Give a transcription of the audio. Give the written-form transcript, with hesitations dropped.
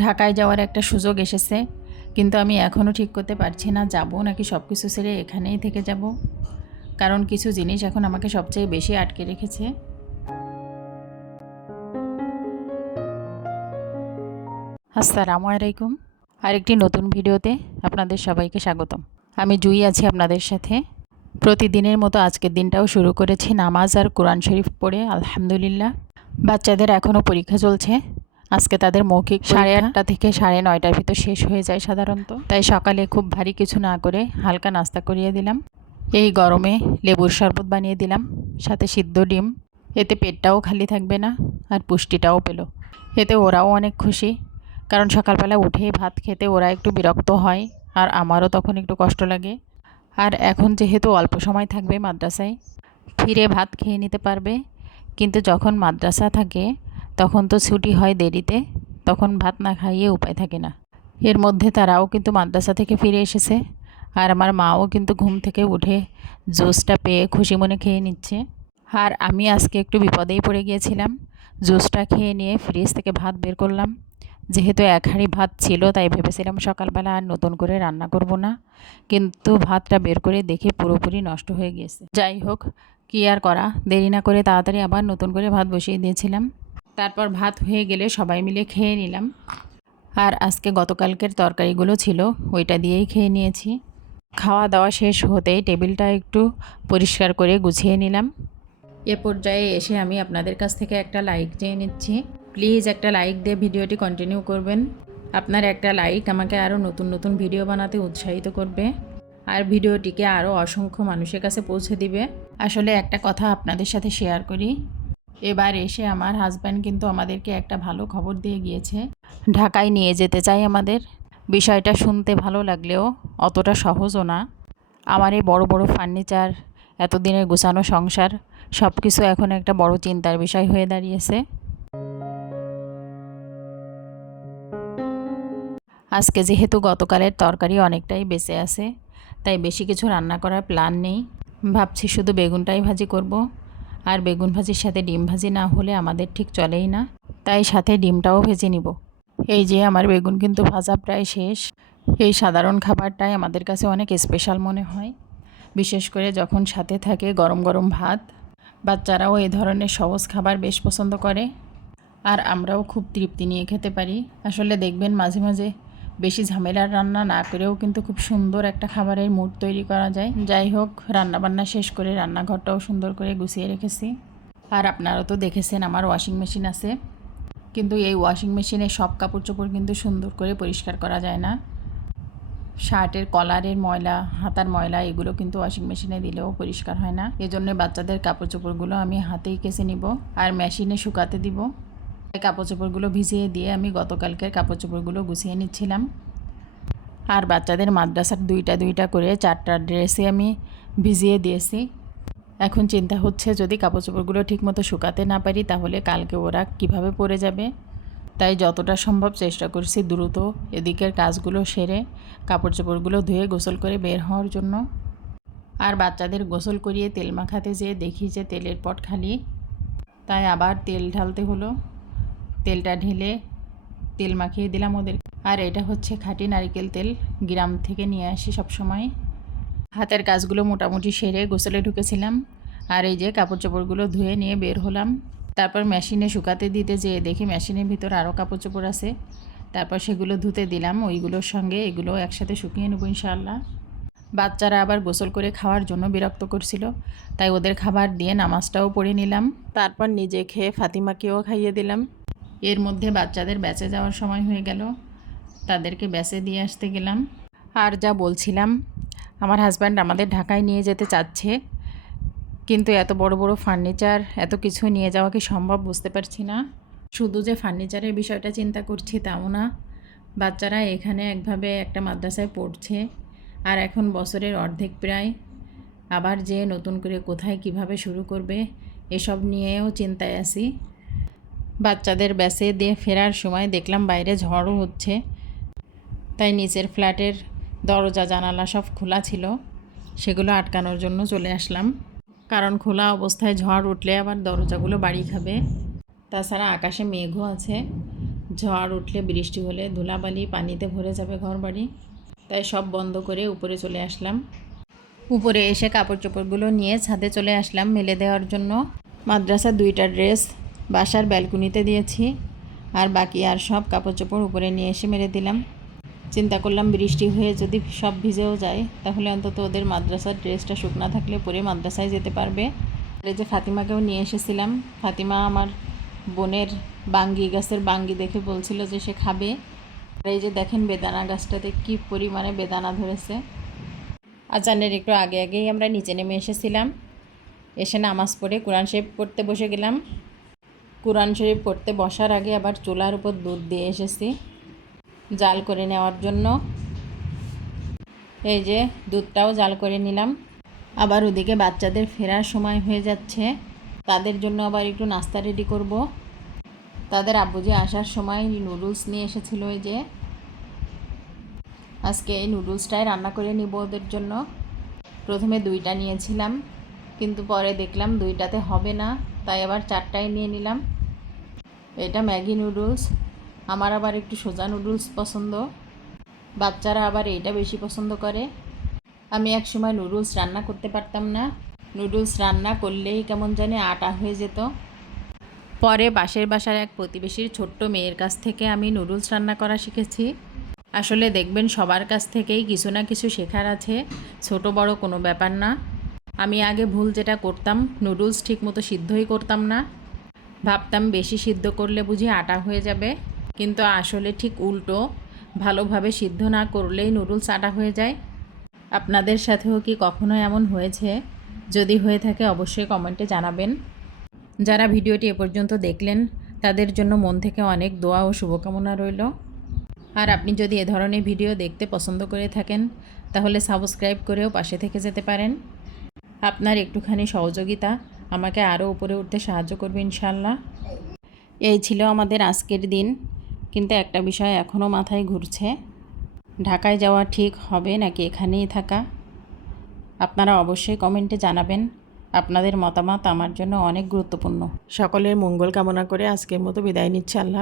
ঢাকায় যাওয়ার একটা সুযোগ এসেছে, কিন্তু আমি এখনও ঠিক করতে পারছি না যাব নাকি সব কিছু ছেড়ে এখানেই থেকে যাব। কারণ কিছু জিনিস এখন আমাকে সবচেয়ে বেশি আটকে রেখেছে। আসসালামু আলাইকুম। আরেকটি নতুন ভিডিওতে আপনাদের সবাইকে স্বাগতম। আমি জুই আছি আপনাদের সাথে। প্রতিদিনের মতো আজকের দিনটাও শুরু করেছি নামাজ আর কোরআন শরীফ পড়ে, আলহামদুলিল্লাহ। বাচ্চাদের এখনও পরীক্ষা চলছে। আজকে তাদের মৌখিক 8:30 থেকে 9:30 ভিতর শেষ হয়ে যায় সাধারণত। তাই সকালে খুব ভারী কিছু না করে হালকা নাস্তা করিয়ে দিলাম। এই গরমে লেবুর শরবত বানিয়ে দিলাম, সাথে সিদ্ধ ডিম। এতে পেটটাও খালি থাকবে না আর পুষ্টিটাও পেল। এতে ওরাও অনেক খুশি, কারণ সকালবেলা উঠে ভাত খেতে ওরা একটু বিরক্ত হয় আর আমারও তখন একটু কষ্ট লাগে। আর এখন যেহেতু অল্প সময় থাকবে মাদ্রাসায়, ফিরে ভাত খেয়ে নিতে পারবে। কিন্তু যখন মাদ্রাসা থাকে তখন তো ছুটি হয় দেরিতে, তখন ভাত না খাইয়ে উপায় থাকে না। এর মধ্যে তারাও কিন্তু মাদ্রাসা থেকে ফিরে এসেছে, আর আমার মাও কিন্তু ঘুম থেকে উঠে জুসটা পেয়ে খুশি মনে খেয়ে নিচ্ছে। আর আমি আজকে একটু বিপদেই পড়ে গিয়েছিলাম। জুসটা খেয়ে নিয়ে ফ্রিজ থেকে ভাত বের করলাম। যেহেতু এক হাঁড়ি ভাত ছিল, তাই ভেবেছিলাম সকালবেলা আর নতুন করে রান্না করব না, কিন্তু ভাতটা বের করে দেখে পুরোপুরি নষ্ট হয়ে গিয়েছে। যাই হোক, কী আর করা, দেরি না করে তাড়াতাড়ি আবার নতুন করে ভাত বসিয়ে দিয়েছিলাম। তারপর ভাত হয়ে গেলে সবাই মিলে খেয়ে নিলাম। আর আজকে গতকালকের তরকারিগুলো ছিল, ওইটা দিয়েই খেয়ে নিয়েছি। খাওয়া দাওয়া শেষ হতেই টেবিলটা একটু পরিষ্কার করে গুছিয়ে নিলাম। এ পর্যায়ে এসে আমি আপনাদের কাছ থেকে একটা লাইক চেয়ে নিচ্ছি। প্লিজ একটা লাইক দিয়ে ভিডিওটি কন্টিনিউ করবেন। আপনার একটা লাইক আমাকে আরও নতুন নতুন ভিডিও বানাতে উৎসাহিত করবে, আর ভিডিওটিকে আরও অসংখ্য মানুষের কাছে পৌঁছে দিবে। আসলে একটা কথা আপনাদের সাথে শেয়ার করি। এবার এসে আমার হাজব্যান্ড কিন্তু আমাদেরকে একটা ভালো খবর দিয়ে গিয়েছে। ঢাকায় নিয়ে যেতে চাই আমাদের। বিষয়টা শুনতে ভালো লাগলেও অতটা সহজও না। আমার এই বড় বড় ফার্নিচার, এতদিনের গোছানো সংসার, সব কিছু এখন একটা বড় চিন্তার বিষয় হয়ে দাঁড়িয়েছে। আজকে যেহেতু গতকালের তরকারি অনেকটাই বেঁচে আছে, তাই বেশি কিছু রান্না করার প্ল্যান নেই। ভাবছি শুধু বেগুনটাই ভাজি করব, আর বেগুন ভাজির সাথে ডিম ভাজি না হলে আমাদের ঠিক চলেই না, তাই সাথে ডিমটাও ভেজে নিব। এই যে আমার বেগুন কিন্তু ভাজা প্রায় শেষ। এই সাধারণ খাবারটাই আমাদের কাছে অনেক স্পেশাল মনে হয়, বিশেষ করে যখন সাথে থাকে গরম গরম ভাত। বাচ্চারাও এই ধরনের সহজ খাবার বেশ পছন্দ করে, আর আমরাও খুব তৃপ্তি নিয়ে খেতে পারি। আসলে দেখবেন মাঝে মাঝে বেশি ঝামেলার রান্না না করেও কিন্তু খুব সুন্দর একটা খাবারের মুড তৈরি করা যায়। যাই হোক, রান্নাবান্না শেষ করে রান্নাঘরটাও সুন্দর করে গুছিয়ে রেখেছি। আর আপনারা তো দেখেছেন আমার ওয়াশিং মেশিন আছে, কিন্তু এই ওয়াশিং মেশিনে সব কাপড় চোপড় কিন্তু সুন্দর করে পরিষ্কার করা যায় না। শার্টের কলারের ময়লা, হাতার ময়লা, এগুলো কিন্তু ওয়াশিং মেশিনে দিলেও পরিষ্কার হয় না। এজন্য বাচ্চাদের কাপড় চোপড়গুলো আমি হাতেই কেচে নিব আর মেশিনে শুকাতে দিব। কাপড় চোপড়গুলো ভিজিয়ে দিয়ে আমি গতকালকের কাপড় চোপড়গুলো গুছিয়ে নিচ্ছিলাম। আর বাচ্চাদের মাদ্রাসার দুইটা করে 4টা ড্রেসে আমি ভিজিয়ে দিয়েছি। এখন চিন্তা হচ্ছে যদি কাপড় চোপড়গুলো ঠিকমতো শুকাতে না পারি তাহলে কালকে ওরা কিভাবে পরে যাবে। তাই যতটা সম্ভব চেষ্টা করছি দ্রুত এদিকের কাজগুলো সেরে কাপড় চোপড়গুলো ধুয়ে গোসল করে বের হওয়ার জন্য। আর বাচ্চাদের গোসল করিয়ে তেল মাখাতে যেয়ে দেখি যে তেলের পট খালি, তাই আবার তেল ঢালতে হলো। তেলটা ঢেলে তেল মাখিয়ে দিলাম ওদের। আর এটা হচ্ছে খাঁটি নারকেল তেল, গ্রাম থেকে নিয়ে আসি সব সময়। হাতের কাজগুলো মোটামুটি সেরে গোসলে ঢুকেছিলাম, আর এই যে কাপড় চোপড়গুলো ধুয়ে নিয়ে বের হলাম। তারপর মেশিনে শুকাতে দিতে যেয়ে দেখি মেশিনের ভিতর আরও কাপড় চোপড় আছে। তারপর সেগুলো ধুতে দিলাম, ওইগুলোর সঙ্গে এগুলো একসাথে শুকিয়ে নেব ইনশাআল্লাহ। বাচ্চারা আবার গোসল করে খাওয়ার জন্য বিরক্ত করছিল, তাই ওদের খাবার দিয়ে নামাজটাও পড়ে নিলাম। তারপর নিজে খেয়ে ফাতিমাকেও খাইয়ে দিলাম। এর মধ্যে বাচ্চাদের ব্যাচে যাওয়ার সময় হয়ে গেল, তাদেরকে ব্যাচে দিয়ে আসতে গেলাম। আর যা বলছিলাম, আমার হাজব্যান্ড আমাদের ঢাকায় নিয়ে যেতে চাচ্ছে, কিন্তু এত বড় বড় ফার্নিচার, এত কিছু নিয়ে যাওয়া কি সম্ভব বুঝতে পারছি না। শুধু যে ফার্নিচারের বিষয়টা চিন্তা করছি তাও না, বাচ্চারা এখানে একভাবে একটা মাদ্রাসায় পড়ছে, আর এখন বছরের অর্ধেক প্রায়, আবার যে নতুন করে কোথায় কিভাবে শুরু করবে এসব নিয়েও চিন্তায় আছি। বাচ্চাদের ব্যাসে দিয়ে ফেরার সময় দেখলাম বাইরে ঝড়ও হচ্ছে, তাই নিচের ফ্ল্যাটের দরজা জানালা সব খোলা ছিল, সেগুলো আটকানোর জন্য চলে আসলাম। কারণ খোলা অবস্থায় ঝড় উঠলে আবার দরজাগুলো বাড়ি খাবে। তাছাড়া আকাশে মেঘও আছে, ঝড় উঠলে বৃষ্টি হলে ধুলাবালি পানিতে ভরে যাবে ঘরবাড়ি, তাই সব বন্ধ করে উপরে চলে আসলাম। উপরে এসে কাপড় চোপড়গুলো নিয়ে ছাদে চলে আসলাম মেলে দেওয়ার জন্য। মাদ্রাসার 2টা ড্রেস বাসার ব্যালকনিতে দিয়েছি, আর বাকি আর সব কাপড় চোপড় উপরে নিয়ে এসে মেলে দিলাম। চিন্তা করলাম বৃষ্টি হয়ে যদি সব ভিজেও যায় তাহলে অন্তত ওদের মাদ্রাসার ড্রেসটা শুকনা থাকলে পরে মাদ্রাসায় যেতে পারবে। আর এই যে ফাতিমাকেও নিয়ে এসেছিলাম। ফাতিমা আমার বোনের বাঙ্গি গাছের বাঙ্গি দেখে বলছিল যে সে খাবে। আর এই যে দেখেন বেদানা গাছটাতে কি পরিমাণে বেদানা ধরেছে। আজানের একটু আগে আগেই আমরা নিচে নেমে এসেছিলাম। এসে নামাজ পড়ে কোরআন শরীফ পড়তে বসে গেলাম। কোরআন শরীফ পড়তে বসার আগে আবার চুলার উপর দুধ দিয়ে এসেছি জাল করে নেওয়ার জন্য। এই যে দুধটাও জাল করে নিলাম। আবার ওদিকে বাচ্চাদের ফেরার সময় হয়ে যাচ্ছে, তাদের জন্য আবার একটু নাস্তা রেডি করব। তাদের আব্বুজি আসার সময় নুডলস নিয়ে এসেছিল। এই যে আজকে এই নুডলসটাই রান্না করে নিব ওদের জন্য। প্রথমে 2টা নিয়েছিলাম, কিন্তু পরে দেখলাম 2টাতে হবে না, তাই আবার 4টাই নিয়ে নিলাম। এটা ম্যাগি নুডলস। আমার আবার একটু সোজা নুডলস পছন্দ, বাচ্চারা আবার এইটা বেশি পছন্দ করে। আমি এক সময় নুডলস রান্না করতে পারতাম না, নুডলস রান্না করলেই কেমন জানি আটা হয়ে যেত। পরে পাশের বাসার এক প্রতিবেশীর ছোট্ট মেয়ের কাছ থেকে আমি নুডলস রান্না করা শিখেছি। আসলে দেখবেন সবার কাছ থেকেই কিছু না কিছু শেখার আছে, ছোট বড় কোনো ব্যাপার না। আমি আগে ভুল যেটা করতাম, নুডলস ঠিকমতো সিদ্ধই করতাম না। ভাবতাম বেশি সিদ্ধ করলে বুঝি আটা হয়ে যাবে, কিন্তু আসলে ঠিক উল্টো, ভালোভাবে সিদ্ধ না করলেই নুডলস আটা হয়ে যায়। আপনাদের সাথেও কি কখনো এমন হয়েছে? যদি হয়ে থাকে অবশ্যই কমেন্টে জানাবেন। যারা ভিডিওটি এ পর্যন্ত দেখলেন তাদের জন্য মন থেকে অনেক দোয়া ও শুভকামনা রইল। আর আপনি যদি এ ধরনের ভিডিও দেখতে পছন্দ করে থাকেন তাহলে সাবস্ক্রাইব করেও পাশে থেকে যেতে পারেন। আপনার একটুখানি সহযোগিতা আমাকে আরও উপরে উঠতে সাহায্য করবে ইনশাআল্লাহ। এই ছিল আমাদের আজকের দিন, কিন্তু একটা বিষয় এখনও মাথায় ঘুরছে, ঢাকায় যাওয়া ঠিক হবে নাকি এখানেই থাকা। আপনারা অবশ্যই কমেন্টে জানাবেন। আপনাদের মতামত আমার জন্য অনেক গুরুত্বপূর্ণ। সকলের মঙ্গল কামনা করে আজকের মতো বিদায় নিচ্ছি। আল্লাহ।